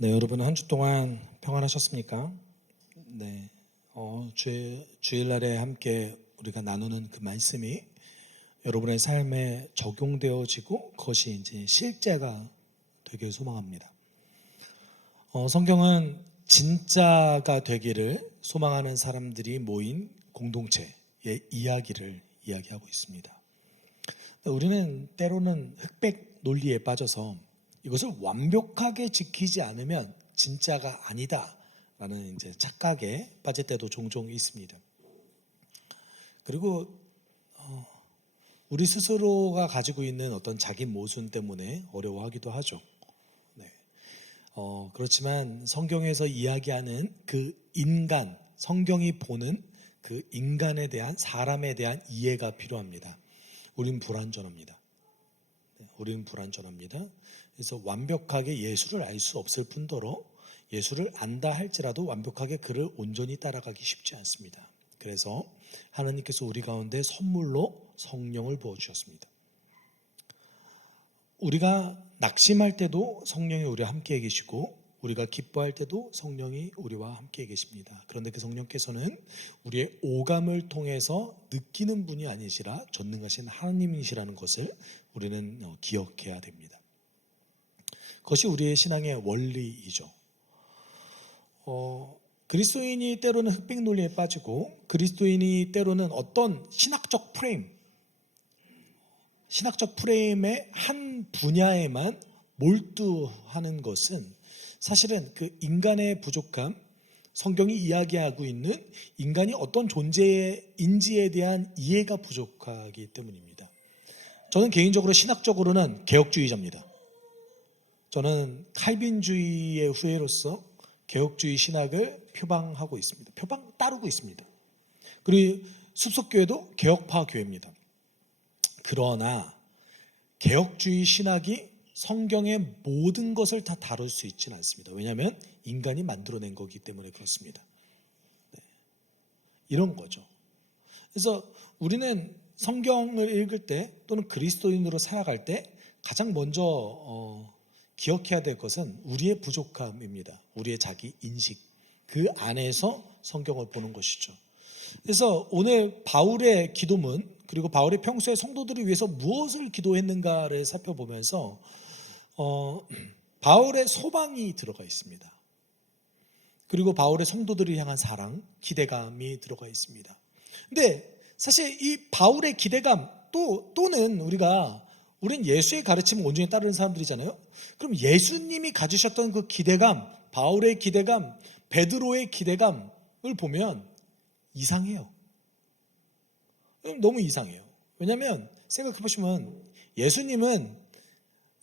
네, 여러분 한 주 동안 평안하셨습니까? 네, 주일날에 함께 우리가 나누는 그 말씀이 여러분의 삶에 적용되어지고 그것이 이제 실제가 되길 소망합니다. 성경은 진짜가 되기를 소망하는 사람들이 모인 공동체의 이야기를 이야기하고 있습니다. 우리는 때로는 흑백 논리에 빠져서 이것을 완벽하게 지키지 않으면 진짜가 아니다라는 이제 착각에 빠질 때도 종종 있습니다. 그리고 우리 스스로가 가지고 있는 어떤 자기 모순 때문에 어려워하기도 하죠. 네. 그렇지만 성경에서 이야기하는 그 인간, 성경이 보는 그 인간에 대한, 사람에 대한 이해가 필요합니다. 우린 불완전합니다. 우리는 불완전합니다. 그래서 완벽하게 예수를 알 수 없을 뿐더러 예수를 안다 할지라도 완벽하게 그를 온전히 따라가기 쉽지 않습니다. 그래서 하나님께서 우리 가운데 선물로 성령을 부어주셨습니다. 우리가 낙심할 때도 성령이 우리와 함께 계시고 우리가 기뻐할 때도 성령이 우리와 함께 계십니다. 그런데 그 성령께서는 우리의 오감을 통해서 느끼는 분이 아니시라 전능하신 하나님이시라는 것을 우리는 기억해야 됩니다. 그것이 우리의 신앙의 원리이죠. 그리스도인이 때로는 흑백 논리에 빠지고 그리스도인이 때로는 어떤 신학적 프레임의 한 분야에만 몰두하는 것은 사실은 그 인간의 부족함, 성경이 이야기하고 있는 인간이 어떤 존재인지에 대한 이해가 부족하기 때문입니다. 저는 개인적으로 신학적으로는 개혁주의자입니다. 저는 칼빈주의의 후예로서 개혁주의 신학을 표방하고 있습니다. 따르고 있습니다. 그리고 숲속교회도 개혁파 교회입니다. 그러나 개혁주의 신학이 성경의 모든 것을 다 다룰 수 있지는 않습니다. 왜냐하면 인간이 만들어낸 거기 때문에 그렇습니다. 네. 이런 거죠. 그래서 우리는 성경을 읽을 때 또는 그리스도인으로 살아갈 때 가장 먼저 기억해야 될 것은 우리의 부족함입니다. 우리의 자기 인식, 그 안에서 성경을 보는 것이죠. 그래서 오늘 바울의 기도문 그리고 바울의 평소에 성도들을 위해서 무엇을 기도했는가를 살펴보면서 바울의 소망이 들어가 있습니다. 그리고 바울의 성도들을 향한 사랑, 기대감이 들어가 있습니다. 근데 사실 이 바울의 기대감 또는 우린 예수의 가르침을 온전히 따르는 사람들이잖아요. 그럼 예수님이 가지셨던 그 기대감, 바울의 기대감, 베드로의 기대감을 보면 이상해요. 너무 이상해요. 왜냐하면 생각해 보시면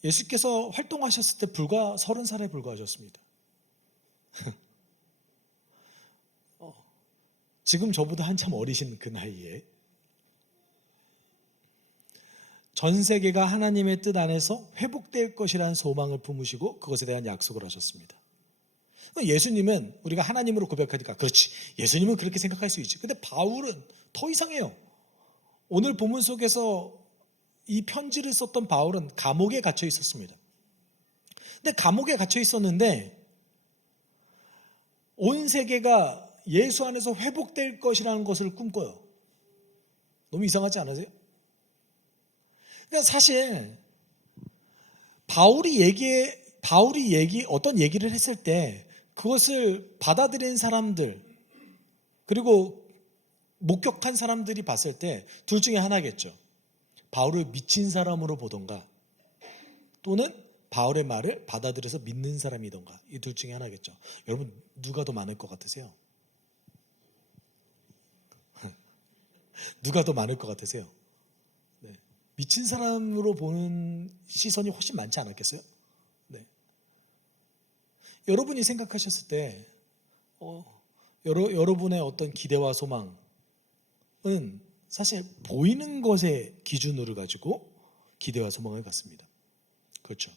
예수께서 활동하셨을 때 불과 30살에 불과하셨습니다. 지금 저보다 한참 어리신 그 나이에 전 세계가 하나님의 뜻 안에서 회복될 것이라는 소망을 품으시고 그것에 대한 약속을 하셨습니다. 예수님은 우리가 하나님으로 고백하니까 그렇지, 예수님은 그렇게 생각할 수 있지. 근데 바울은 더 이상해요. 오늘 본문 속에서 이 편지를 썼던 바울은 감옥에 갇혀 있었습니다. 근데 감옥에 갇혀 있었는데 온 세계가 예수 안에서 회복될 것이라는 것을 꿈꿔요. 너무 이상하지 않으세요? 그러니까 사실 바울이 어떤 얘기를 했을 때 그것을 받아들인 사람들 그리고 목격한 사람들이 봤을 때 둘 중에 하나겠죠. 바울을 미친 사람으로 보던가 또는 바울의 말을 받아들여서 믿는 사람이던가 이 둘 중에 하나겠죠. 여러분 누가 더 많을 것 같으세요? 누가 더 많을 것 같으세요? 네. 미친 사람으로 보는 시선이 훨씬 많지 않았겠어요? 네. 여러분이 생각하셨을 때 여러분의 어떤 기대와 소망은 사실 보이는 것의 기준으로 가지고 기대와 소망을 갖습니다. 그렇죠.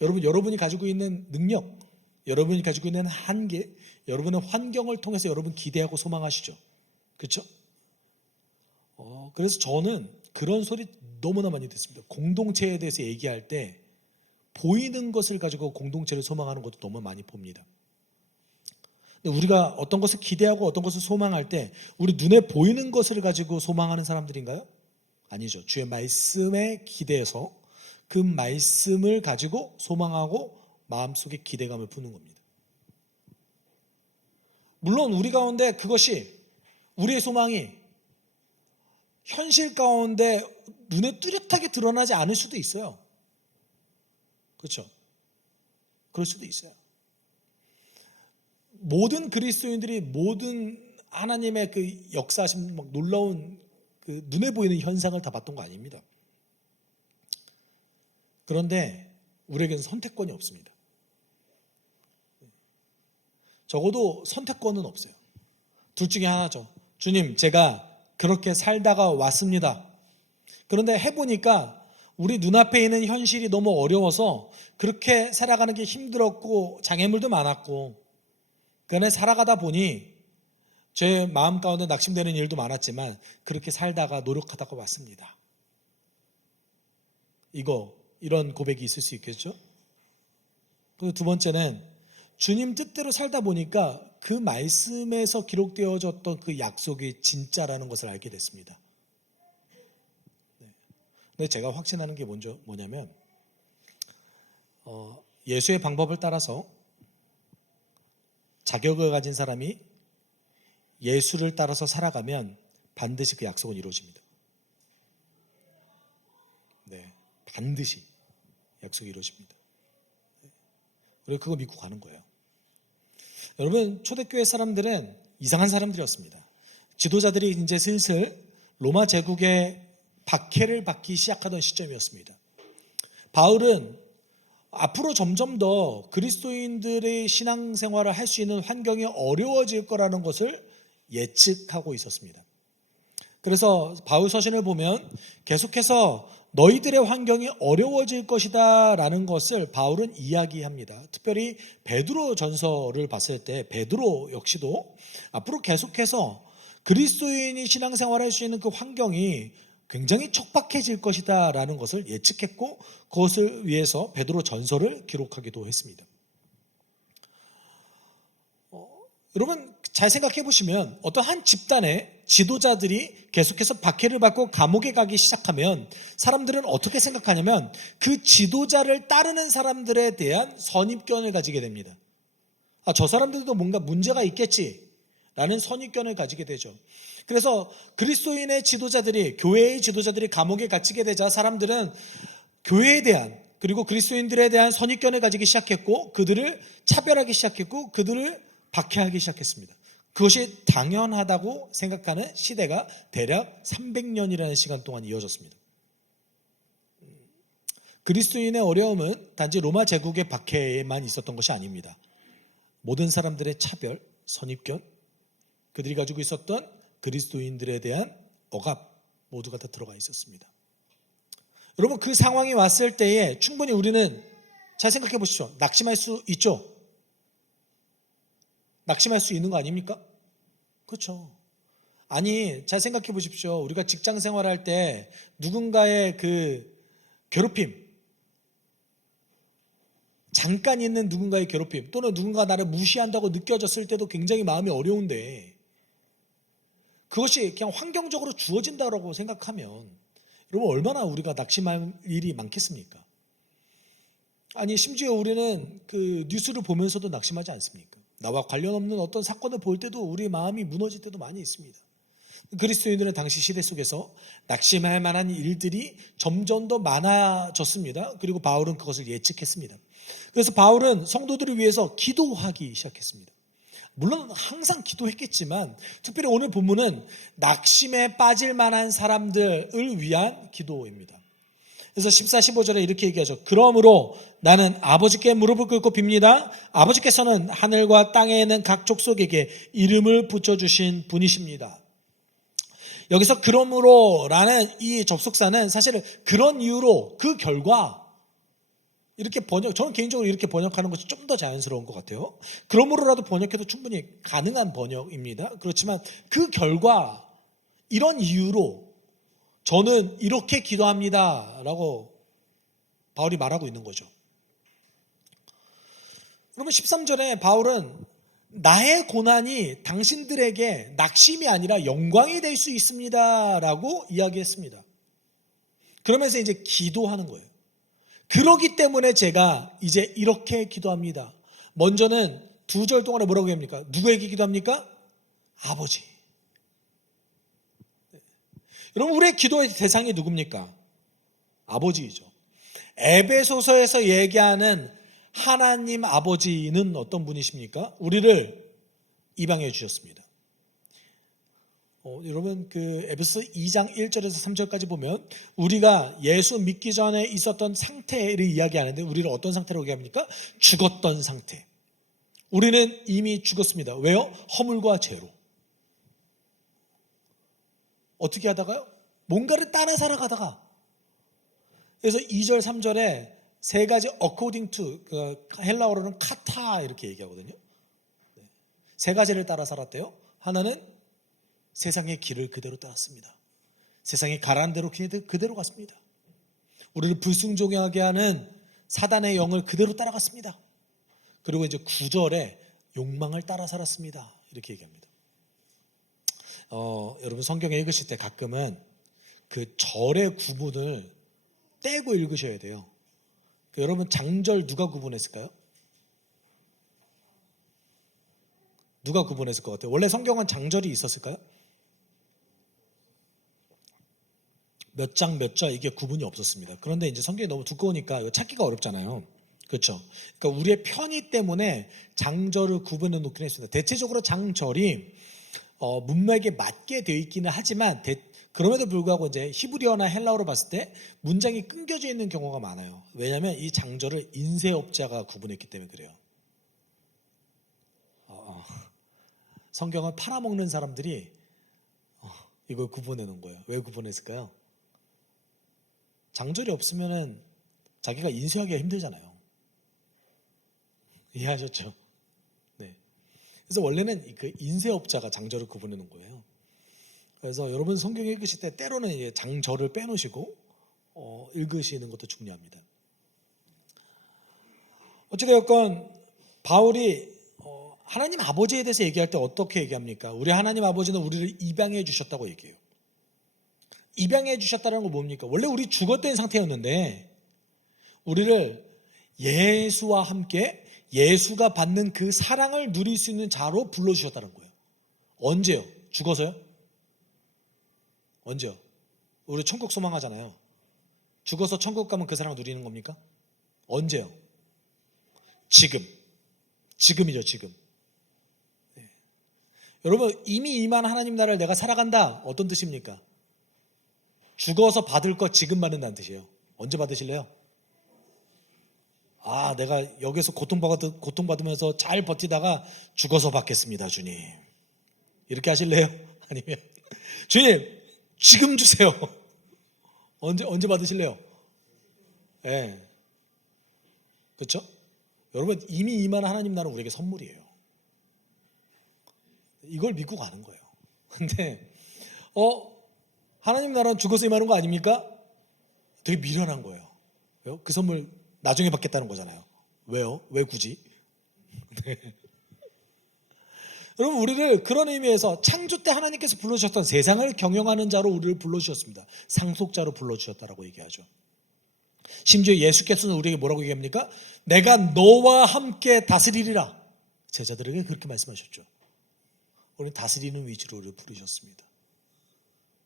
여러분이 가지고 있는 능력, 여러분이 가지고 있는 한계, 여러분의 환경을 통해서 여러분 기대하고 소망하시죠. 그렇죠? 그래서 저는 그런 소리 너무나 많이 듣습니다. 공동체에 대해서 얘기할 때 보이는 것을 가지고 공동체를 소망하는 것도 너무 많이 봅니다. 근데 우리가 어떤 것을 기대하고 어떤 것을 소망할 때 우리 눈에 보이는 것을 가지고 소망하는 사람들인가요? 아니죠. 주의 말씀에 기대해서 그 말씀을 가지고 소망하고 마음속에 기대감을 푸는 겁니다. 물론 우리 가운데 그것이 우리의 소망이 현실 가운데 눈에 뚜렷하게 드러나지 않을 수도 있어요. 그렇죠? 그럴 수도 있어요. 모든 그리스도인들이 모든 하나님의 그 역사하신 막 놀라운 그 눈에 보이는 현상을 다 봤던 거 아닙니다. 그런데 우리에게는 선택권이 없습니다. 적어도 선택권은 없어요. 둘 중에 하나죠. 주님, 제가 그렇게 살다가 왔습니다. 그런데 해보니까 우리 눈앞에 있는 현실이 너무 어려워서 그렇게 살아가는 게 힘들었고 장애물도 많았고 그간에 살아가다 보니 제 마음 가운데 낙심되는 일도 많았지만 그렇게 살다가 노력하다가 왔습니다. 이런 고백이 있을 수 있겠죠? 그리고 두 번째는 주님 뜻대로 살다 보니까 그 말씀에서 기록되어졌던 그 약속이 진짜라는 것을 알게 됐습니다. 근데 제가 확신하는 게 뭐냐면 예수의 방법을 따라서 자격을 가진 사람이 예수를 따라서 살아가면 반드시 그 약속은 이루어집니다. 네, 반드시 약속이 이루어집니다. 그리고 그거 믿고 가는 거예요. 여러분, 초대교회 사람들은 이상한 사람들이었습니다. 지도자들이 이제 슬슬 로마 제국의 박해를 받기 시작하던 시점이었습니다. 바울은 앞으로 점점 더 그리스도인들의 신앙생활을 할 수 있는 환경이 어려워질 거라는 것을 예측하고 있었습니다. 그래서 바울 서신을 보면 계속해서 너희들의 환경이 어려워질 것이다 라는 것을 바울은 이야기합니다. 특별히 베드로 전서를 봤을 때 베드로 역시도 앞으로 계속해서 그리스도인이 신앙생활을 할 수 있는 그 환경이 굉장히 척박해질 것이다 라는 것을 예측했고 그것을 위해서 베드로 전서를 기록하기도 했습니다. 여러분 잘 생각해 보시면 어떤 한 집단의 지도자들이 계속해서 박해를 받고 감옥에 가기 시작하면 사람들은 어떻게 생각하냐면 그 지도자를 따르는 사람들에 대한 선입견을 가지게 됩니다. 저 사람들도 뭔가 문제가 있겠지라는 선입견을 가지게 되죠. 그래서 그리스도인의 지도자들이 교회의 지도자들이 감옥에 갇히게 되자 사람들은 교회에 대한 그리고 그리스도인들에 대한 선입견을 가지기 시작했고 그들을 차별하기 시작했고 그들을 박해하기 시작했습니다. 그것이 당연하다고 생각하는 시대가 대략 300년이라는 시간 동안 이어졌습니다. 그리스도인의 어려움은 단지 로마 제국의 박해에만 있었던 것이 아닙니다. 모든 사람들의 차별, 선입견, 그들이 가지고 있었던 그리스도인들에 대한 억압 모두가 다 들어가 있었습니다. 여러분 그 상황이 왔을 때에 충분히 우리는 잘 생각해 보십시오. 낙심할 수 있죠? 낙심할 수 있는 거 아닙니까? 그렇죠. 아니 잘 생각해 보십시오. 우리가 직장 생활할 때 누군가의 그 괴롭힘, 잠깐 있는 누군가의 괴롭힘 또는 누군가 나를 무시한다고 느껴졌을 때도 굉장히 마음이 어려운데 그것이 그냥 환경적으로 주어진다고 생각하면 여러분 얼마나 우리가 낙심할 일이 많겠습니까? 아니 심지어 우리는 그 뉴스를 보면서도 낙심하지 않습니까? 나와 관련 없는 어떤 사건을 볼 때도 우리 마음이 무너질 때도 많이 있습니다. 그리스도인들은 당시 시대 속에서 낙심할 만한 일들이 점점 더 많아졌습니다. 그리고 바울은 그것을 예측했습니다. 그래서 바울은 성도들을 위해서 기도하기 시작했습니다. 물론 항상 기도했겠지만 특별히 오늘 본문은 낙심에 빠질 만한 사람들을 위한 기도입니다. 그래서 14, 15절에 이렇게 얘기하죠. 그러므로 나는 아버지께 무릎을 꿇고 빕니다. 아버지께서는 하늘과 땅에 있는 각 족속에게 이름을 붙여주신 분이십니다. 여기서 그러므로라는 이 접속사는 사실 그런 이유로 그 결과 이렇게 저는 개인적으로 이렇게 번역하는 것이 좀 더 자연스러운 것 같아요. 그러므로라도 번역해도 충분히 가능한 번역입니다. 그렇지만 그 결과 이런 이유로 저는 이렇게 기도합니다 라고 바울이 말하고 있는 거죠. 그러면 13절에 바울은 나의 고난이 당신들에게 낙심이 아니라 영광이 될 수 있습니다 라고 이야기했습니다. 그러면서 이제 기도하는 거예요. 그러기 때문에 제가 이제 이렇게 기도합니다. 먼저는 2절 동안에 뭐라고 합니까? 누구에게 기도합니까? 아버지. 여러분, 우리의 기도의 대상이 누굽니까? 아버지이죠. 에베소서에서 얘기하는 하나님 아버지는 어떤 분이십니까? 우리를 입양해 주셨습니다. 여러분, 그 에베소 2장 1절에서 3절까지 보면 우리가 예수 믿기 전에 있었던 상태를 이야기하는데, 우리를 어떤 상태로 얘기합니까? 죽었던 상태. 우리는 이미 죽었습니다. 왜요? 허물과 죄로. 어떻게 하다가요? 뭔가를 따라 살아가다가. 그래서 2절 3절에 세 가지 according to, 헬라어로는 카타 이렇게 얘기하거든요. 세 가지를 따라 살았대요. 하나는 세상의 길을 그대로 따랐습니다. 세상이 가라앉은 대로 그대로 갔습니다. 우리를 불순종하게 하는 사단의 영을 그대로 따라갔습니다. 그리고 이제 9절에 욕망을 따라 살았습니다. 이렇게 얘기합니다. 여러분, 성경 읽으실 때 가끔은 그 절의 구분을 떼고 읽으셔야 돼요. 여러분, 장절 누가 구분했을까요? 누가 구분했을 것 같아요? 원래 성경은 장절이 있었을까요? 몇 장 몇 자 이게 구분이 없었습니다. 그런데 이제 성경이 너무 두꺼우니까 이거 찾기가 어렵잖아요. 그렇죠? 그러니까 우리의 편의 때문에 장절을 구분해 놓긴 했습니다. 대체적으로 장절이 문맥에 맞게 되어 있기는 하지만 그럼에도 불구하고 이제 히브리어나 헬라어로 봤을 때 문장이 끊겨져 있는 경우가 많아요. 왜냐하면 이 장절을 인쇄업자가 구분했기 때문에 그래요. 성경을 팔아먹는 사람들이 이걸 구분해 놓은 거예요. 왜 구분했을까요? 장절이 없으면은 자기가 인쇄하기가 힘들잖아요. 이해하셨죠? 네. 그래서 원래는 그 인쇄업자가 장절을 구분해 놓은 거예요. 그래서 여러분 성경 읽으실 때 때로는 장절을 빼놓으시고 읽으시는 것도 중요합니다. 어찌되었건 바울이 하나님 아버지에 대해서 얘기할 때 어떻게 얘기합니까? 우리 하나님 아버지는 우리를 입양해 주셨다고 얘기해요. 입양해 주셨다는 건 뭡니까? 원래 우리 죽었던 상태였는데 우리를 예수와 함께 예수가 받는 그 사랑을 누릴 수 있는 자로 불러주셨다는 거예요. 언제요? 죽어서요? 언제요? 우리 천국 소망하잖아요. 죽어서 천국 가면 그 사랑을 누리는 겁니까? 언제요? 지금. 지금이죠, 지금. 네. 여러분, 이미 임한 하나님 나라를 내가 살아간다. 어떤 뜻입니까? 죽어서 받을 거 지금 받는다는 뜻이에요. 언제 받으실래요? 내가 여기서 고통받으면서 잘 버티다가 죽어서 받겠습니다, 주님. 이렇게 하실래요? 아니면 주님, 지금 주세요. 언제 받으실래요? 예. 네. 그렇죠? 여러분, 이미 임한 하나님 나라는 우리에게 선물이에요. 이걸 믿고 가는 거예요. 근데 하나님 나라는 죽어서 임하는 거 아닙니까? 되게 미련한 거예요. 왜요? 그 선물 나중에 받겠다는 거잖아요. 왜요? 왜 굳이? 네. 여러분, 우리를 그런 의미에서 창조 때 하나님께서 불러주셨던 세상을 경영하는 자로 우리를 불러주셨습니다. 상속자로 불러주셨다라고 얘기하죠. 심지어 예수께서는 우리에게 뭐라고 얘기합니까? 내가 너와 함께 다스리리라. 제자들에게 그렇게 말씀하셨죠. 우리는 다스리는 위치로 우리를 부르셨습니다.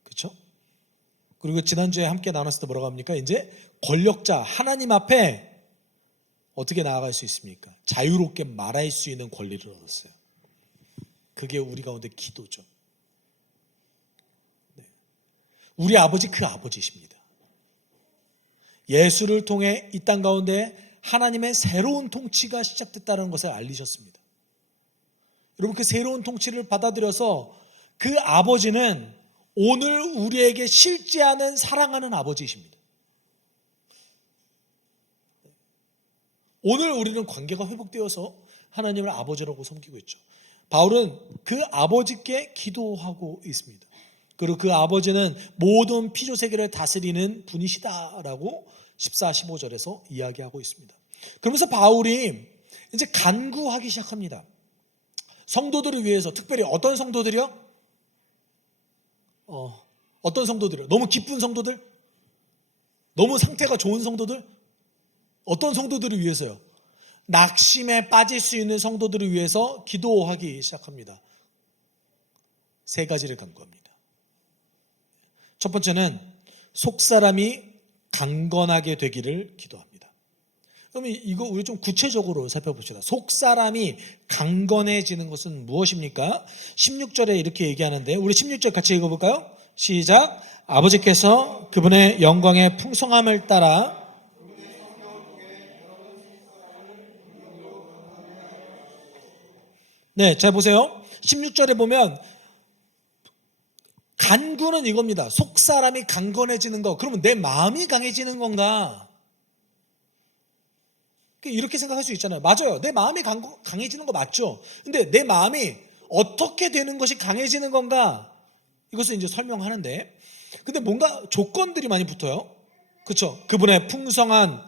그렇죠? 그리고 지난주에 함께 나눴을 때 뭐라고 합니까? 이제 권력자 하나님 앞에 어떻게 나아갈 수 있습니까? 자유롭게 말할 수 있는 권리를 얻었어요. 그게 우리 가운데 기도죠. 네. 우리 아버지 그 아버지십니다. 예수를 통해 이 땅 가운데 하나님의 새로운 통치가 시작됐다는 것을 알리셨습니다. 여러분, 그 새로운 통치를 받아들여서 그 아버지는 오늘 우리에게 실제하는 사랑하는 아버지이십니다. 오늘 우리는 관계가 회복되어서 하나님을 아버지라고 섬기고 있죠. 바울은 그 아버지께 기도하고 있습니다. 그리고 그 아버지는 모든 피조세계를 다스리는 분이시다라고 14, 15절에서 이야기하고 있습니다. 그러면서 바울이 이제 간구하기 시작합니다. 성도들을 위해서, 특별히 어떤 성도들이요? 어떤 성도들이요? 너무 기쁜 성도들? 너무 상태가 좋은 성도들? 어떤 성도들을 위해서요? 낙심에 빠질 수 있는 성도들을 위해서 기도하기 시작합니다. 세 가지를 간구합니다. 첫 번째는 속사람이 강건하게 되기를 기도합니다. 그러면 이거 우리 좀 구체적으로 살펴봅시다. 속사람이 강건해지는 것은 무엇입니까? 16절에 이렇게 얘기하는데, 우리 16절 같이 읽어볼까요? 시작. 아버지께서 그분의 영광의 풍성함을 따라 네, 잘 보세요. 16절에 보면 간구는 이겁니다. 속사람이 강건해지는 거. 그러면 내 마음이 강해지는 건가? 이렇게 생각할 수 있잖아요. 맞아요. 내 마음이 강해지는 거 맞죠? 근데 내 마음이 어떻게 되는 것이 강해지는 건가? 이것을 이제 설명하는데, 근데 뭔가 조건들이 많이 붙어요. 그렇죠? 그분의 풍성한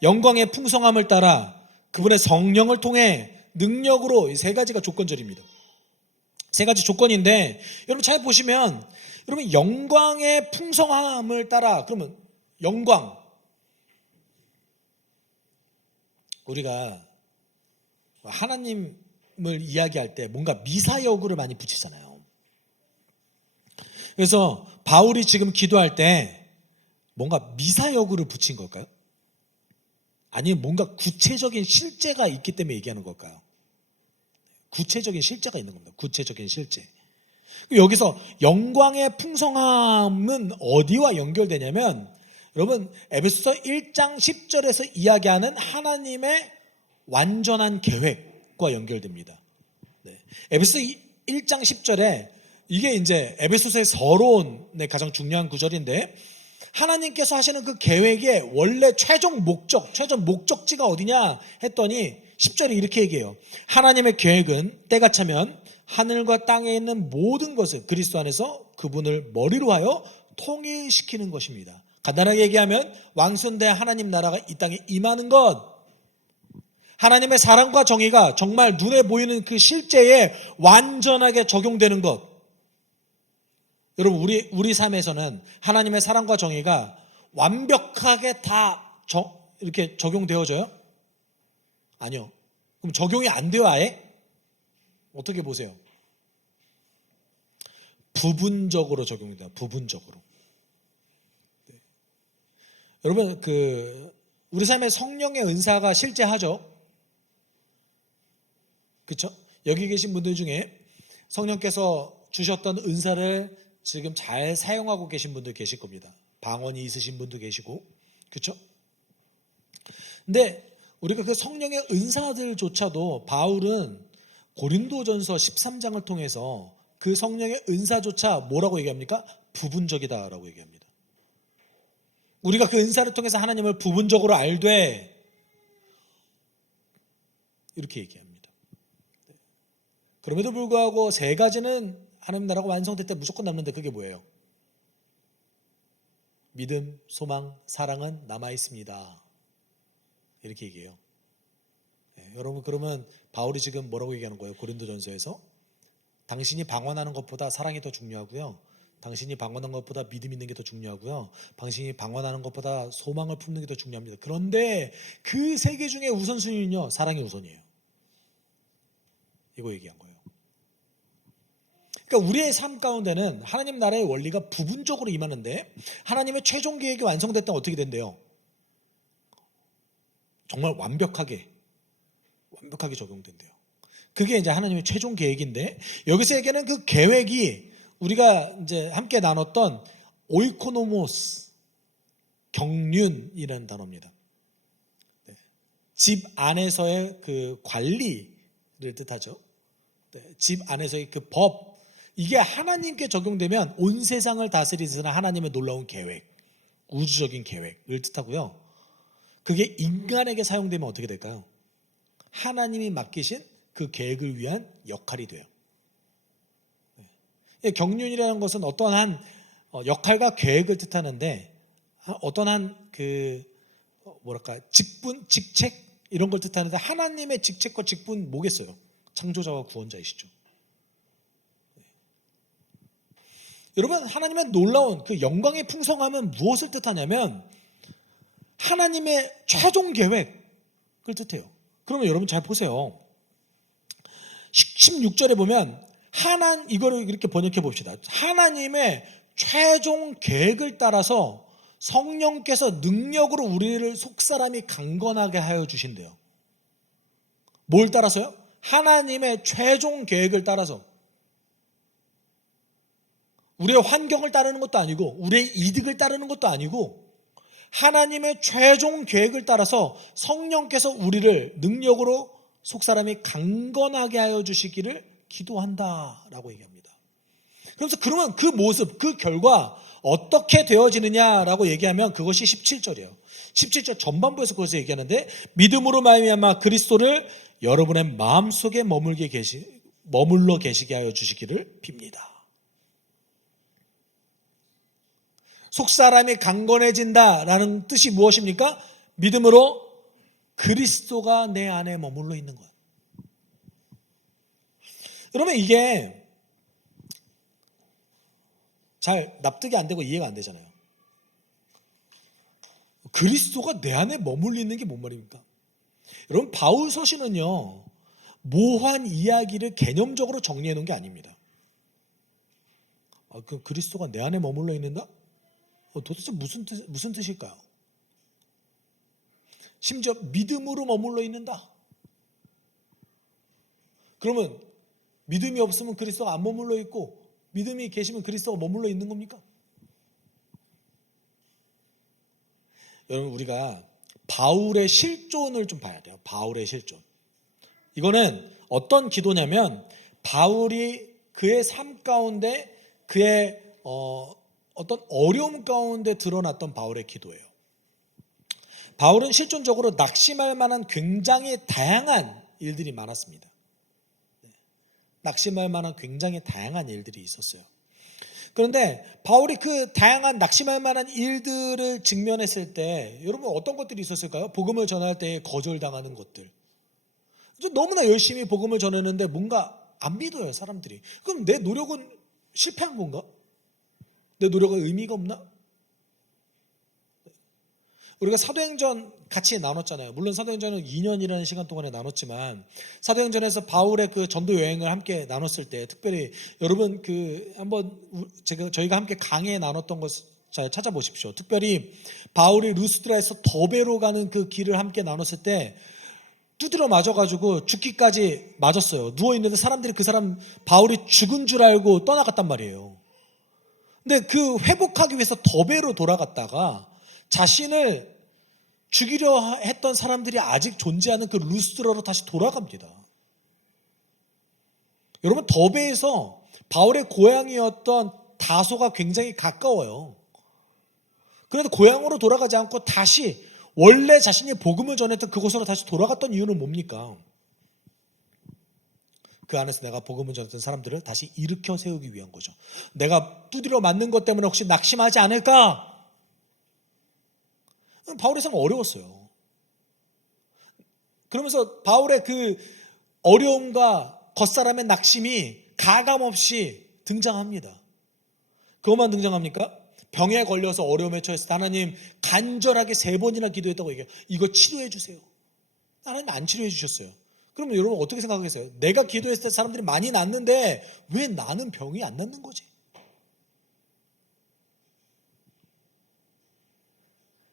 영광의 풍성함을 따라 그분의 성령을 통해 능력으로, 이 세 가지가 조건절입니다. 세 가지 조건인데, 여러분 잘 보시면, 여러분 영광의 풍성함을 따라, 그러면 영광, 우리가 하나님을 이야기할 때 뭔가 미사여구를 많이 붙이잖아요. 그래서 바울이 지금 기도할 때 뭔가 미사여구를 붙인 걸까요? 아니면 뭔가 구체적인 실제가 있기 때문에 얘기하는 걸까요? 구체적인 실제가 있는 겁니다. 구체적인 실제. 여기서 영광의 풍성함은 어디와 연결되냐면, 여러분 에베소서 1장 10절에서 이야기하는 하나님의 완전한 계획과 연결됩니다. 네. 에베소서 1장 10절에 이게 이제 에베소서의 서론의 가장 중요한 구절인데, 하나님께서 하시는 그 계획의 원래 최종 목적지가 어디냐 했더니 10절에 이렇게 얘기해요. 하나님의 계획은 때가 차면 하늘과 땅에 있는 모든 것을 그리스도 안에서 그분을 머리로 하여 통일시키는 것입니다. 간단하게 얘기하면 왕손대 하나님 나라가 이 땅에 임하는 것, 하나님의 사랑과 정의가 정말 눈에 보이는 그 실제에 완전하게 적용되는 것. 여러분 우리 삶에서는 하나님의 사랑과 정의가 완벽하게 다 이렇게 적용되어져요? 아니요. 그럼 적용이 안 돼요, 아예? 어떻게 보세요? 부분적으로 적용됩니다. 부분적으로. 네. 여러분 우리 삶에 성령의 은사가 실제하죠? 그렇죠? 여기 계신 분들 중에 성령께서 주셨던 은사를 지금 잘 사용하고 계신 분들 계실 겁니다. 방언이 있으신 분도 계시고, 그렇죠? 근데 우리가 그 성령의 은사들조차도 바울은 고린도전서 13장을 통해서 그 성령의 은사조차 뭐라고 얘기합니까? 부분적이다라고 얘기합니다. 우리가 그 은사를 통해서 하나님을 부분적으로 알되 이렇게 얘기합니다. 그럼에도 불구하고 세 가지는 하나님 나라가 완성될 때 무조건 남는데, 그게 뭐예요? 믿음, 소망, 사랑은 남아있습니다. 이렇게 얘기해요. 네, 여러분 그러면 바울이 지금 뭐라고 얘기하는 거예요? 고린도전서에서 당신이 방언하는 것보다 사랑이 더 중요하고요, 당신이 방언하는 것보다 믿음 있는 게 더 중요하고요, 당신이 방언하는 것보다 소망을 품는 게 더 중요합니다. 그런데 그 세 개 중에 우선순위는요, 사랑이 우선이에요. 이거 얘기한 거예요. 그러니까 우리의 삶 가운데는 하나님 나라의 원리가 부분적으로 임하는데, 하나님의 최종 계획이 완성됐다 어떻게 된대요? 정말 완벽하게 적용된대요. 그게 이제 하나님의 최종 계획인데, 여기서 얘기하는 그 계획이 우리가 이제 함께 나눴던 오이코노모스, 경륜이라는 단어입니다. 네. 집 안에서의 그 관리를 뜻하죠. 네. 집 안에서의 그 법, 이게 하나님께 적용되면 온 세상을 다스리시는 하나님의 놀라운 계획, 우주적인 계획을 뜻하고요. 그게 인간에게 사용되면 어떻게 될까요? 하나님이 맡기신 그 계획을 위한 역할이 돼요. 경륜이라는 것은 어떠한 역할과 계획을 뜻하는데, 어떠한 직책, 이런 걸 뜻하는데 하나님의 직책과 직분 뭐겠어요? 창조자와 구원자이시죠. 여러분, 하나님의 놀라운 그 영광의 풍성함은 무엇을 뜻하냐면 하나님의 최종 계획을 뜻해요. 그러면 여러분 잘 보세요. 16절에 보면 이거를 이렇게 번역해 봅시다. 하나님의 최종 계획을 따라서 성령께서 능력으로 우리를 속사람이 강건하게 하여 주신대요. 뭘 따라서요? 하나님의 최종 계획을 따라서. 우리의 환경을 따르는 것도 아니고 우리의 이득을 따르는 것도 아니고 하나님의 최종 계획을 따라서 성령께서 우리를 능력으로 속사람이 강건하게 하여 주시기를 기도한다라고 얘기합니다. 그러면 그 모습, 그 결과 어떻게 되어지느냐라고 얘기하면 그것이 17절이에요. 17절 전반부에서 그것을 얘기하는데 믿음으로 말미암아 그리스도를 여러분의 마음속에 머물러 계시게 하여 주시기를 빕니다. 속사람이 강건해진다라는 뜻이 무엇입니까? 믿음으로 그리스도가 내 안에 머물러 있는 것. 그러면 이게 잘 납득이 안 되고 이해가 안 되잖아요. 그리스도가 내 안에 머물러 있는 게 뭔 말입니까? 여러분, 바울 서신은요 모호한 이야기를 개념적으로 정리해 놓은 게 아닙니다. 그 그리스도가 내 안에 머물러 있는다? 도대체 무슨 뜻일까요? 심지어 믿음으로 머물러 있는다. 그러면 믿음이 없으면 그리스도가 안 머물러 있고 믿음이 계시면 그리스도가 머물러 있는 겁니까? 여러분, 우리가 바울의 실존을 좀 봐야 돼요. 바울의 실존. 이거는 어떤 기도냐면 바울이 그의 삶 가운데 그의 어떤 어려움 가운데 드러났던 바울의 기도예요. 바울은 실존적으로 낙심할 만한 굉장히 다양한 일들이 많았습니다. 낙심할 만한 굉장히 다양한 일들이 있었어요. 그런데 바울이 그 다양한 낙심할 만한 일들을 직면했을 때 여러분 어떤 것들이 있었을까요? 복음을 전할 때 거절당하는 것들. 너무나 열심히 복음을 전했는데 뭔가 안 믿어요, 사람들이. 그럼 내 노력은 실패한 건가? 내 노력은 의미가 없나? 우리가 사도행전 같이 나눴잖아요. 물론 사도행전은 2년이라는 시간 동안에 나눴지만 사도행전에서 바울의 그 전도 여행을 함께 나눴을 때 특별히 여러분 한번 저희가 함께 강의에 나눴던 것 잘 찾아보십시오. 특별히 바울이 루스드라에서 더베로 가는 그 길을 함께 나눴을 때 두드려 맞아가지고 죽기까지 맞았어요. 누워있는데 사람들이 그 사람 바울이 죽은 줄 알고 떠나갔단 말이에요. 근데 그 회복하기 위해서 더베로 돌아갔다가 자신을 죽이려 했던 사람들이 아직 존재하는 그 루스드라로 다시 돌아갑니다. 여러분, 더베에서 바울의 고향이었던 다소가 굉장히 가까워요. 그런데 고향으로 돌아가지 않고 다시 원래 자신이 복음을 전했던 그곳으로 다시 돌아갔던 이유는 뭡니까? 그 안에서 내가 복음을 전했던 사람들을 다시 일으켜 세우기 위한 거죠. 내가 두드려 맞는 것 때문에 혹시 낙심하지 않을까? 바울의 삶은 어려웠어요. 그러면서 바울의 그 어려움과 겉사람의 낙심이 가감없이 등장합니다. 그것만 등장합니까? 병에 걸려서 어려움에 처했을 때 하나님 간절하게 3번이나 기도했다고 얘기해요. 이거 치료해 주세요. 하나님 안 치료해 주셨어요. 그러면 여러분 어떻게 생각하겠어요? 내가 기도했을 때 사람들이 많이 낫는데 왜 나는 병이 안 낫는 거지?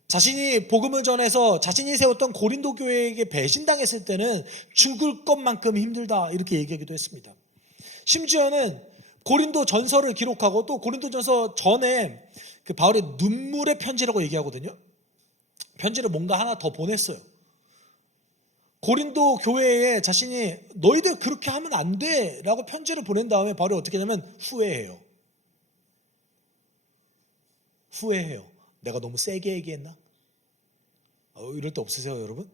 자신이 복음을 전해서 자신이 세웠던 고린도 교회에게 배신당했을 때는 죽을 것만큼 힘들다 이렇게 얘기하기도 했습니다. 심지어는 고린도 전서를 기록하고 또 고린도 전서 전에 그 바울의 눈물의 편지라고 얘기하거든요. 편지를 뭔가 하나 더 보냈어요. 고린도 교회에 자신이 너희들 그렇게 하면 안 돼 라고 편지를 보낸 다음에 바울이 어떻게 하냐면 후회해요. 내가 너무 세게 얘기했나? 이럴 때 없으세요, 여러분?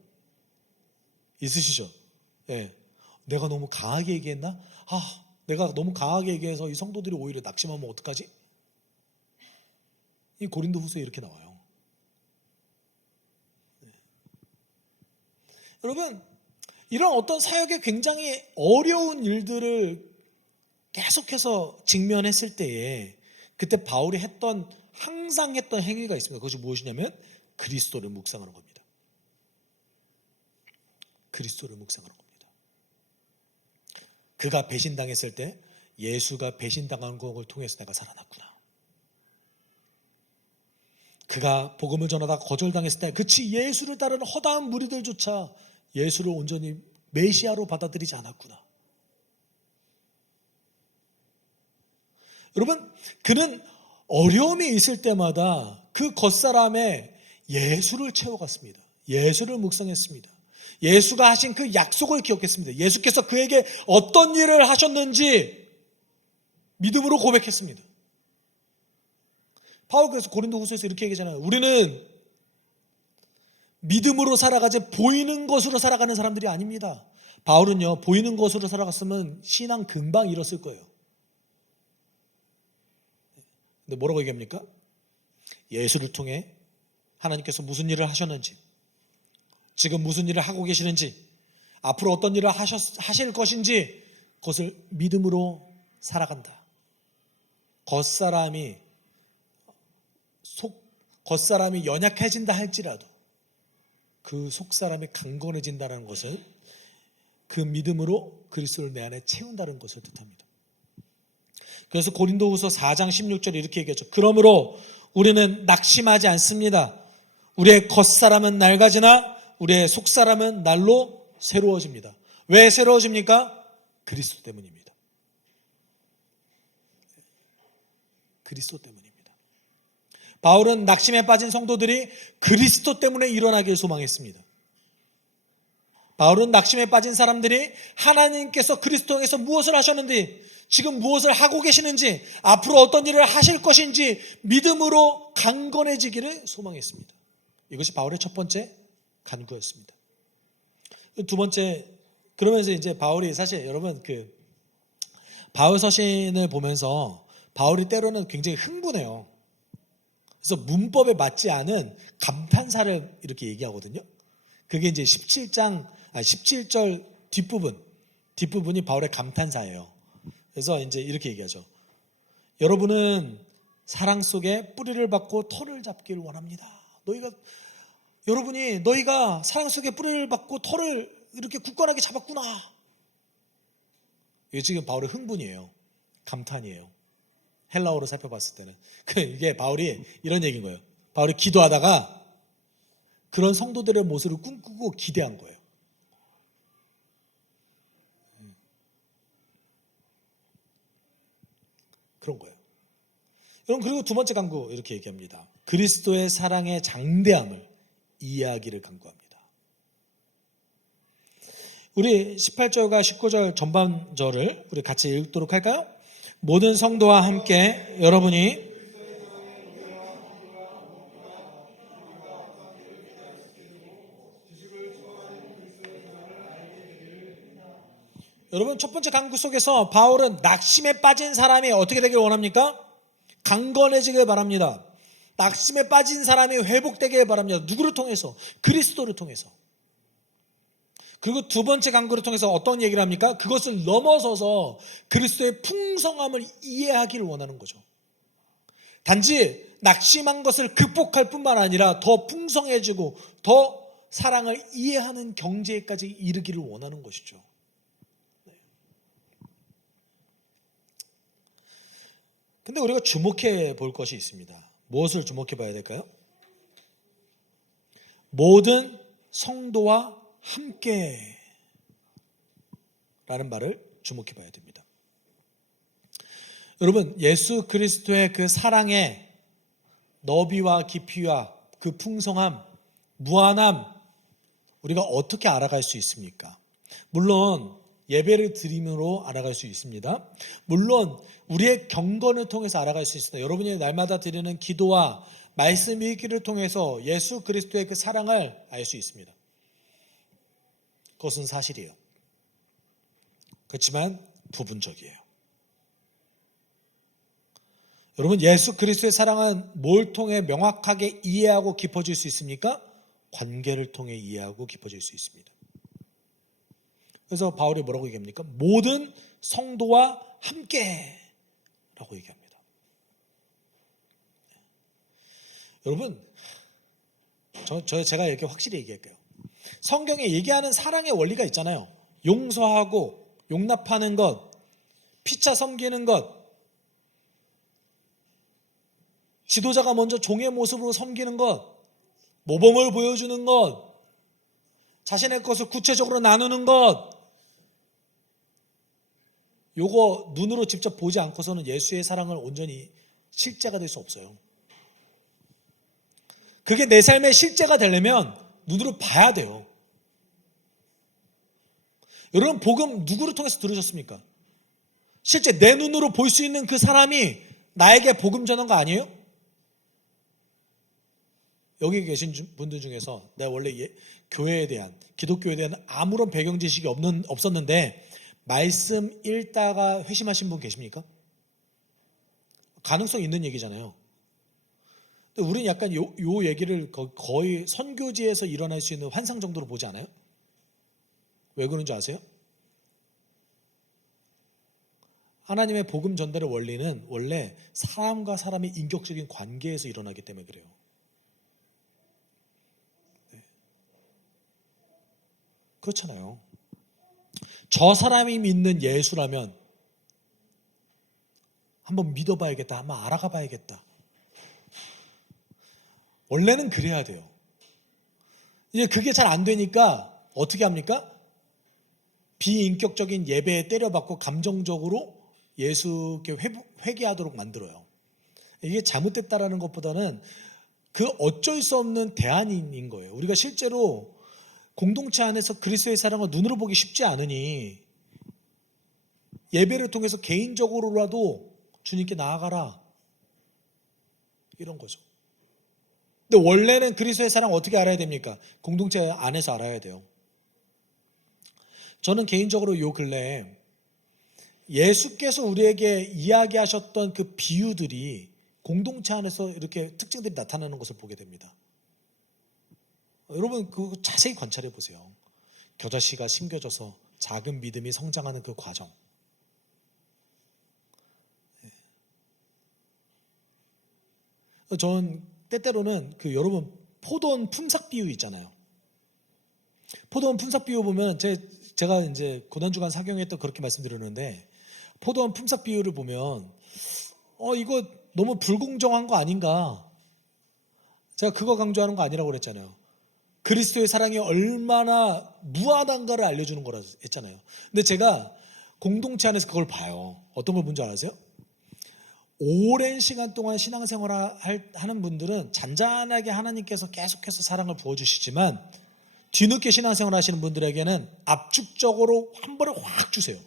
있으시죠? 예. 내가 너무 강하게 얘기했나? 내가 너무 강하게 얘기해서 이 성도들이 오히려 낙심하면 어떡하지? 이 고린도 후서에 이렇게 나와요. 여러분, 이런 어떤 사역에 굉장히 어려운 일들을 계속해서 직면했을 때에 그때 바울이 항상 했던 행위가 있습니다. 그것이 무엇이냐면 그리스도를 묵상하는 겁니다. 그리스도를 묵상하는 겁니다. 그가 배신당했을 때 예수가 배신당한 것을 통해서 내가 살아났구나. 그가 복음을 전하다 거절당했을 때 그치 예수를 따르는 허다한 무리들조차 예수를 온전히 메시아로 받아들이지 않았구나. 여러분, 그는 어려움이 있을 때마다 그 겉사람에 예수를 채워갔습니다. 예수를 묵상했습니다. 예수가 하신 그 약속을 기억했습니다. 예수께서 그에게 어떤 일을 하셨는지 믿음으로 고백했습니다. 바울 그래서 고린도후서에서 이렇게 얘기하잖아요. 우리는 믿음으로 살아가지 보이는 것으로 살아가는 사람들이 아닙니다. 바울은요, 보이는 것으로 살아갔으면 신앙 금방 잃었을 거예요. 근데 뭐라고 얘기합니까? 예수를 통해 하나님께서 무슨 일을 하셨는지, 지금 무슨 일을 하고 계시는지, 앞으로 어떤 일을 하실 것인지 그것을 믿음으로 살아간다. 겉사람이 연약해진다 할지라도 그 속사람이 강건해진다는 것은 그 믿음으로 그리스도를 내 안에 채운다는 것을 뜻합니다. 그래서 고린도후서 4장 16절에 이렇게 얘기하죠. 그러므로 우리는 낙심하지 않습니다. 우리의 겉사람은 낡아지나 우리의 속사람은 날로 새로워집니다. 왜 새로워집니까? 그리스도 때문입니다. 그리스도 때문입니다. 바울은 낙심에 빠진 성도들이 그리스도 때문에 일어나길 소망했습니다. 바울은 낙심에 빠진 사람들이 하나님께서 그리스도 통해서 무엇을 하셨는지, 지금 무엇을 하고 계시는지, 앞으로 어떤 일을 하실 것인지 믿음으로 강건해지기를 소망했습니다. 이것이 바울의 첫 번째 간구였습니다. 두 번째, 그러면서 이제 바울이 사실 여러분 바울 서신을 보면서 바울이 때로는 굉장히 흥분해요. 그래서 문법에 맞지 않은 감탄사를 이렇게 얘기하거든요. 그게 이제 17절 뒷부분이 바울의 감탄사예요. 그래서 이제 이렇게 얘기하죠. 여러분은 사랑 속에 뿌리를 받고 터를 잡기를 원합니다. 너희가 사랑 속에 뿌리를 받고 터를 이렇게 굳건하게 잡았구나. 이게 지금 바울의 흥분이에요. 감탄이에요. 헬라어로 살펴봤을 때는. 이게 바울이 이런 얘기인 거예요. 바울이 기도하다가 그런 성도들의 모습을 꿈꾸고 기대한 거예요. 그런 거예요. 여러분, 그리고 두 번째 간구 이렇게 얘기합니다. 그리스도의 사랑의 장대함을 이해하기를 간구합니다. 우리 18절과 19절 전반절을 우리 같이 읽도록 할까요? 모든 성도와 함께 여러분이 여러분, 첫 번째 간구 속에서 바울은 낙심에 빠진 사람이 어떻게 되길 원합니까? 강건해지길 바랍니다. 낙심에 빠진 사람이 회복되길 바랍니다. 누구를 통해서? 그리스도를 통해서. 그리고 두 번째 간구를 통해서 어떤 얘기를 합니까? 그것을 넘어서서 그리스도의 풍성함을 이해하기를 원하는 거죠. 단지 낙심한 것을 극복할 뿐만 아니라 더 풍성해지고 더 사랑을 이해하는 경지에까지 이르기를 원하는 것이죠. 근데 우리가 주목해 볼 것이 있습니다. 무엇을 주목해 봐야 될까요? 모든 성도와 함께 라는 말을 주목해 봐야 됩니다. 여러분, 예수 그리스도의 그 사랑의 너비와 깊이와 그 풍성함, 무한함, 우리가 어떻게 알아갈 수 있습니까? 물론 예배를 드림으로 알아갈 수 있습니다. 물론 우리의 경건을 통해서 알아갈 수 있습니다. 여러분이 날마다 드리는 기도와 말씀 읽기를 통해서 예수 그리스도의 그 사랑을 알 수 있습니다. 그것은 사실이에요. 그렇지만 부분적이에요. 여러분, 예수 그리스도의 사랑은 뭘 통해 명확하게 이해하고 깊어질 수 있습니까? 관계를 통해 이해하고 깊어질 수 있습니다. 그래서 바울이 뭐라고 얘기합니까? 모든 성도와 함께 라고 얘기합니다. 여러분, 제가 이렇게 확실히 얘기할게요. 성경에 얘기하는 사랑의 원리가 있잖아요. 용서하고 용납하는 것, 피차 섬기는 것, 지도자가 먼저 종의 모습으로 섬기는 것, 모범을 보여주는 것, 자신의 것을 구체적으로 나누는 것, 요거 눈으로 직접 보지 않고서는 예수의 사랑을 온전히 실제가 될 수 없어요. 그게 내 삶의 실제가 되려면 눈으로 봐야 돼요. 여러분, 복음 누구를 통해서 들으셨습니까? 실제 내 눈으로 볼 수 있는 그 사람이 나에게 복음 전한 거 아니에요? 여기 계신 분들 중에서 내가 원래 교회에 대한, 기독교에 대한 아무런 배경 지식이 없었는데 말씀 읽다가 회심하신 분 계십니까? 가능성 있는 얘기잖아요. 근데 우리는 약간 요 얘기를 거의 선교지에서 일어날 수 있는 환상 정도로 보지 않아요? 왜 그런 줄 아세요? 하나님의 복음 전달의 원리는 원래 사람과 사람의 인격적인 관계에서 일어나기 때문에 그래요. 네. 그렇잖아요. 저 사람이 믿는 예수라면 한번 믿어봐야겠다, 한번 알아가 봐야겠다. 원래는 그래야 돼요. 이제 그게 잘 안 되니까 어떻게 합니까? 비인격적인 예배에 때려박고 감정적으로 예수께 회개하도록 만들어요. 이게 잘못됐다라는 것보다는 그 어쩔 수 없는 대안인 거예요. 우리가 실제로 공동체 안에서 그리스도의 사랑을 눈으로 보기 쉽지 않으니 예배를 통해서 개인적으로라도 주님께 나아가라, 이런 거죠. 근데 원래는 그리스도의 사랑 어떻게 알아야 됩니까? 공동체 안에서 알아야 돼요. 저는 개인적으로 요 근래에 예수께서 우리에게 이야기하셨던 그 비유들이 공동체 안에서 이렇게 특징들이 나타나는 것을 보게 됩니다. 여러분, 그거 자세히 관찰해 보세요. 겨자씨가 심겨져서 작은 믿음이 성장하는 그 과정. 전 때때로는 여러분 포도원 품삯 비유 있잖아요. 포도원 품삯 비유 보면 제가 이제 고난주간 사경에 또 그렇게 말씀드렸는데, 포도원 품삯 비유를 보면 이거 너무 불공정한 거 아닌가? 제가 그거 강조하는 거 아니라고 그랬잖아요. 그리스도의 사랑이 얼마나 무한한가를 알려주는 거라 했잖아요. 근데 제가 공동체 안에서 그걸 봐요. 어떤 걸 본 줄 아세요? 오랜 시간 동안 신앙생활 하는 분들은 잔잔하게 하나님께서 계속해서 사랑을 부어주시지만 뒤늦게 신앙생활 하시는 분들에게는 압축적으로 한 번에 확 주세요.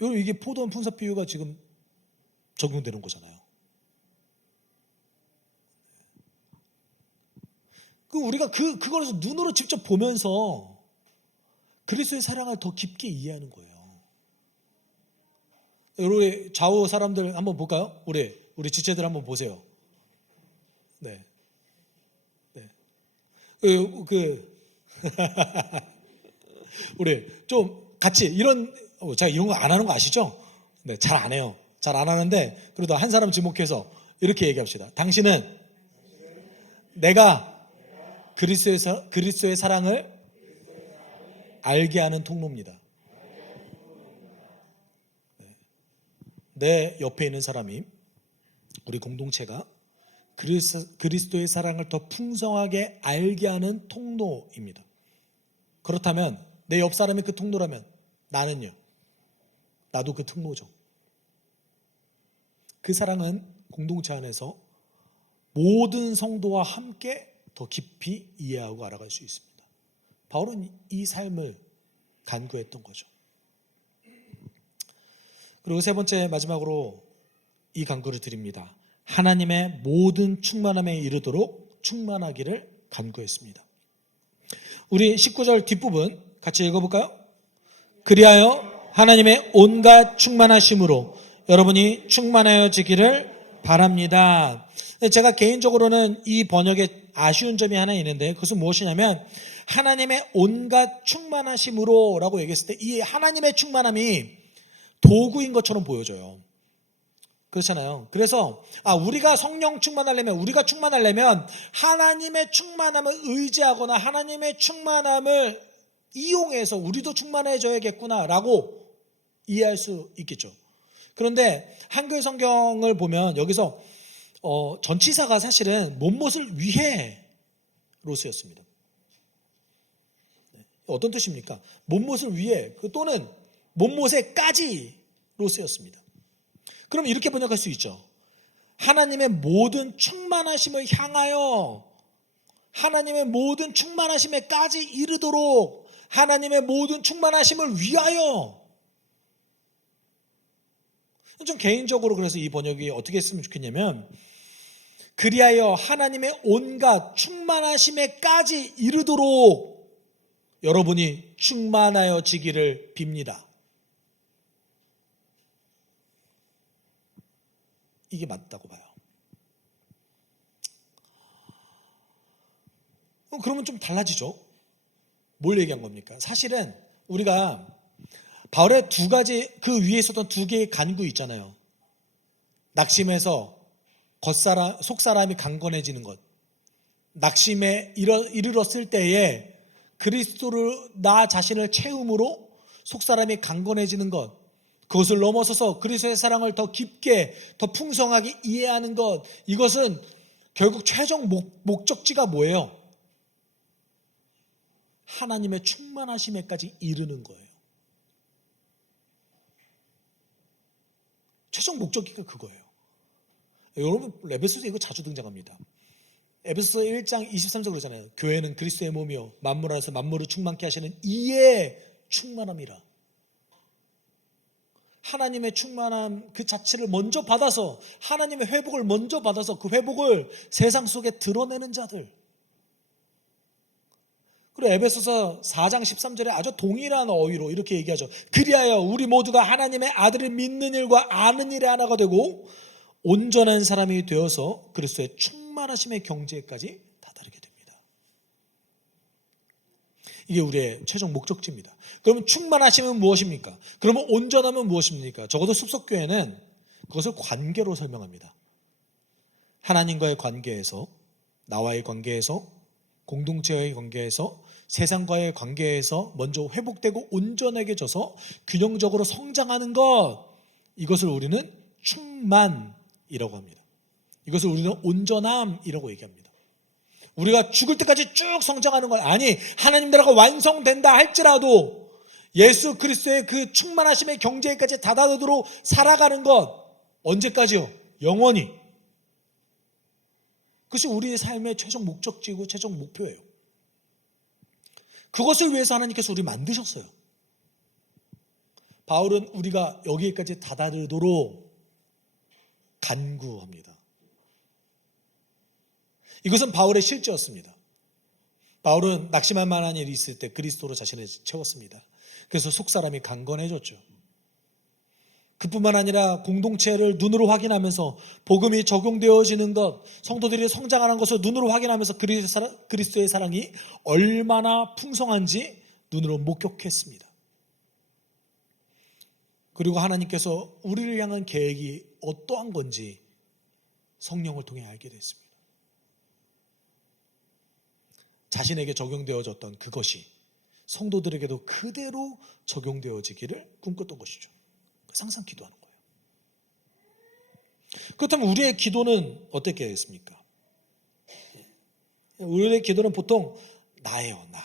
여러분, 이게 포도원 품삯 비유가 지금 적용되는 거잖아요. 우리가 그걸 눈으로 직접 보면서 그리스도의 사랑을 더 깊게 이해하는 거예요. 우리 좌우 사람들 한번 볼까요? 우리 지체들 한번 보세요. 네. 우리 좀 같이 제가 이런 거 안 하는 거 아시죠? 네, 잘 안 해요. 잘 안 하는데 그래도 한 사람 지목해서 이렇게 얘기합시다. 당신은 내가 그리스도의 사랑을 알게 하는 통로입니다. 내 옆에 있는 사람이, 우리 공동체가 그리스도의 사랑을 더 풍성하게 알게 하는 통로입니다. 그렇다면 내 옆 사람이 그 통로라면 나는요? 나도 그 통로죠. 그 사랑은 공동체 안에서 모든 성도와 함께 더 깊이 이해하고 알아갈 수 있습니다. 바울은 이 삶을 간구했던 거죠. 그리고 세 번째, 마지막으로 이 간구를 드립니다. 하나님의 모든 충만함에 이르도록 충만하기를 간구했습니다. 우리 19절 뒷부분 같이 읽어볼까요? 그리하여 하나님의 온갖 충만하심으로 여러분이 충만하여지기를 바랍니다. 제가 개인적으로는 이 번역에 아쉬운 점이 하나 있는데 그것은 무엇이냐면 하나님의 온갖 충만하심으로 라고 얘기했을 때 이 하나님의 충만함이 도구인 것처럼 보여져요. 그렇잖아요. 그래서 우리가 성령 충만하려면 우리가 충만하려면 하나님의 충만함을 의지하거나 하나님의 충만함을 이용해서 우리도 충만해져야겠구나 라고 이해할 수 있겠죠. 그런데 한글 성경을 보면 여기서 전치사가 사실은 못못을 위해로 쓰였습니다. 어떤 뜻입니까? 못못을 위해 또는 못못에까지로 쓰였습니다. 그럼 이렇게 번역할 수 있죠. 하나님의 모든 충만하심을 향하여 하나님의 모든 충만하심에까지 이르도록 하나님의 모든 충만하심을 위하여. 좀 개인적으로 그래서 이 번역이 어떻게 했으면 좋겠냐면 그리하여 하나님의 온갖 충만하심에까지 이르도록 여러분이 충만하여지기를 빕니다. 이게 맞다고 봐요. 그러면 좀 달라지죠. 뭘 얘기한 겁니까? 사실은 우리가 바울의 두 가지 그 위에 있었던 두 개의 간구 있잖아요. 낙심해서 속사람이 강건해지는 것. 낙심에 이르렀을 때에 그리스도를 나 자신을 채움으로 속사람이 강건해지는 것. 그것을 넘어서서 그리스도의 사랑을 더 깊게 더 풍성하게 이해하는 것. 이것은 결국 최종 목적지가 뭐예요? 하나님의 충만하심에까지 이르는 거예요. 최종 목적지가 그거예요. 여러분 에베소서 이거 자주 등장합니다. 에베소서 1장 23절 그러잖아요. 교회는 그리스도의 몸이요 만물 안에서 만물을 충만케 하시는 이의 충만함이라. 하나님의 충만함 그 자체를 먼저 받아서 하나님의 회복을 먼저 받아서 그 회복을 세상 속에 드러내는 자들. 그리고 에베소서 4장 13절에 아주 동일한 어휘로 이렇게 얘기하죠. 그리하여 우리 모두가 하나님의 아들을 믿는 일과 아는 일에 하나가 되고 온전한 사람이 되어서 그리스도의 충만하심의 경지에까지 다다르게 됩니다. 이게 우리의 최종 목적지입니다. 그러면 충만하심은 무엇입니까? 그러면 온전함은 무엇입니까? 적어도 숲속교회는 그것을 관계로 설명합니다. 하나님과의 관계에서, 나와의 관계에서, 공동체와의 관계에서, 세상과의 관계에서 먼저 회복되고 온전해져서 균형적으로 성장하는 것, 이것을 우리는 충만이라고 합니다. 이것을 우리는 온전함이라고 얘기합니다. 우리가 죽을 때까지 쭉 성장하는 건 아니, 하나님 나라가 완성된다 할지라도 예수 그리스도의 그 충만하심의 경제까지 다다르도록 살아가는 것, 언제까지요? 영원히. 그것이 우리의 삶의 최종 목적지고 최종 목표예요. 그것을 위해서 하나님께서 우리 만드셨어요. 바울은 우리가 여기까지 다다르도록 간구합니다. 이것은 바울의 실제였습니다. 바울은 낙심할 만한 일이 있을 때 그리스도로 자신을 채웠습니다. 그래서 속사람이 강건해졌죠. 그뿐만 아니라 공동체를 눈으로 확인하면서 복음이 적용되어지는 것, 성도들이 성장하는 것을 눈으로 확인하면서 그리스도의 사랑이 얼마나 풍성한지 눈으로 목격했습니다. 그리고 하나님께서 우리를 향한 계획이 어떠한 건지 성령을 통해 알게 됐습니다. 자신에게 적용되어졌던 그것이 성도들에게도 그대로 적용되어지기를 꿈꿨던 것이죠. 그래서 항상 기도하는 거예요. 그렇다면 우리의 기도는 어떻게 하겠습니까? 우리의 기도는 보통 나예요, 나.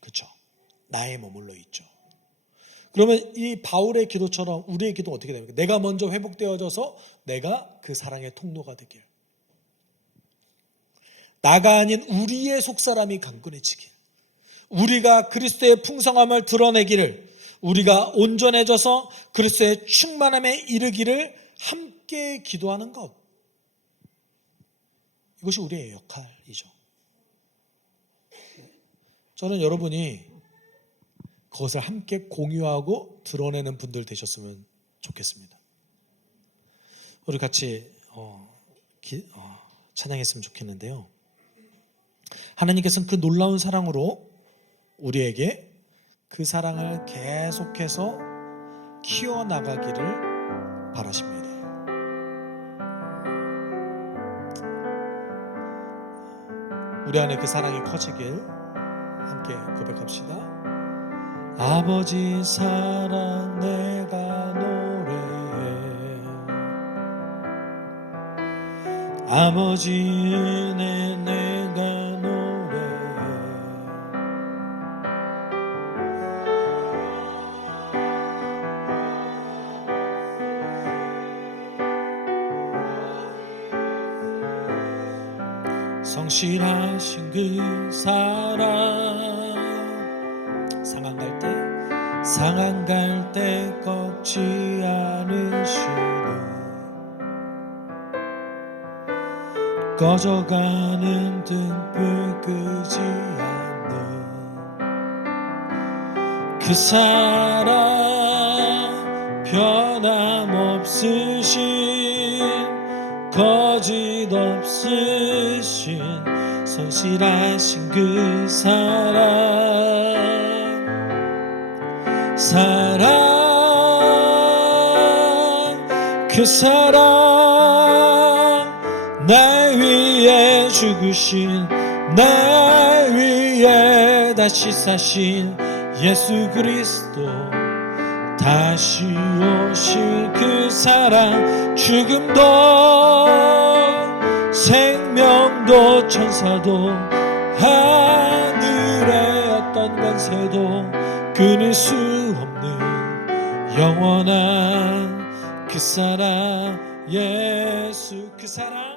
그렇죠? 나에 머물러 있죠. 그러면 이 바울의 기도처럼 우리의 기도는 어떻게 됩니까? 내가 먼저 회복되어져서 내가 그 사랑의 통로가 되길. 나가 아닌 우리의 속사람이 강건해지길. 우리가 그리스도의 풍성함을 드러내기를, 우리가 온전해져서 그리스도의 충만함에 이르기를 함께 기도하는 것. 이것이 우리의 역할이죠. 저는 여러분이 그것을 함께 공유하고 드러내는 분들 되셨으면 좋겠습니다. 우리 같이 찬양했으면 좋겠는데요. 하나님께서는 그 놀라운 사랑으로 우리에게 그 사랑을 계속해서 키워나가기를 바라십니다. 우리 안에 그 사랑이 커지길 함께 고백합시다. 아버지 사랑 내가 노래해, 아버지 은혜 내가 노래해, 성실하신 그 사랑, 상한 갈 때 꺾지 않으시는, 꺼져가는 등불 끄지 않는 그 사랑, 변함없으신, 거짓 없으신, 성실하신 그 그 사랑, 날 위해 죽으신, 날 위해 다시 사신 예수 그리스도, 다시 오실 그 사랑, 죽음도 생명도 천사도 하늘의 어떤 권세도 끊을 수 없는 영원한 그 사랑, 예수 그 사랑.